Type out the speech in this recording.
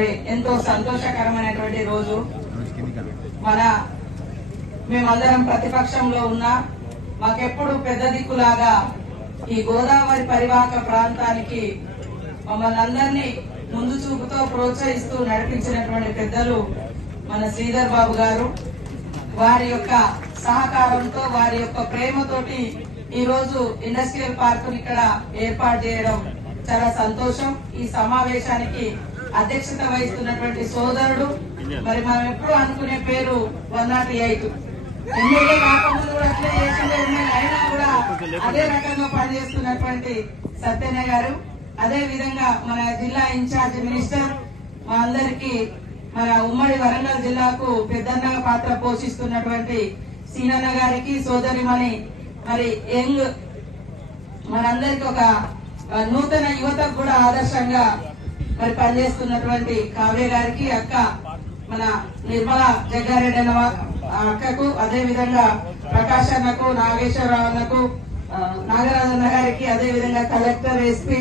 మరి ఎంతో సంతోషకరమైనటువంటి రోజు. మన మేమందరం ప్రతిపక్షంలో ఉన్నా మాకెప్పుడు పెద్ద దిక్కులాగా ఈ గోదావరి పరివాహక ప్రాంతానికి మమ్మల్ని అందరినీ ముందు చూపుతో ప్రోత్సహిస్తూ నడిపించినటువంటి పెద్దలు మన శ్రీధర్ బాబు గారు. వారి యొక్క సహకారంతో వారి యొక్క ప్రేమతోటి ఈ రోజు ఇండస్ట్రియల్ పార్కును ఇక్కడ ఏర్పాటు చేయడం చాలా సంతోషం. ఈ సమావేశానికి అధ్యక్షత వహిస్తున్నటువంటి సోదరుడు. మరి మనం ఎప్పుడు అనుకునే పేరు వన్ నాట్ ఎయిట్ ఎమ్మెల్యే కాకముందు కూడా అట్లే ఎమ్మెల్యే అయినా కూడా అదే రకంగా పనిచేస్తున్నటువంటి సత్యన గారు. అదే విధంగా మన జిల్లా ఇన్ఛార్జ్ మినిస్టర్ మా అందరికి మన ఉమ్మడి వరంగల్ జిల్లాకు పెద్దన్నగా పాత్ర పోషిస్తున్నటువంటి సీనన్న గారికి సోదరిమణి మరి యంగ్ మనందరికి ఒక నూతన యువతకు కూడా ఆదర్శంగా మరి పనిచేస్తున్నటువంటి కావ్య గారికి అక్క మన నిర్మల జగ్గారెడ్డి అన్న ఆ అక్కకు అదే విధంగా ప్రకాష్ అన్నకు నాగేశ్వరరావు అన్నకు నాగరాజన్న గారికి అదే విధంగా కలెక్టర్ ఎస్పీ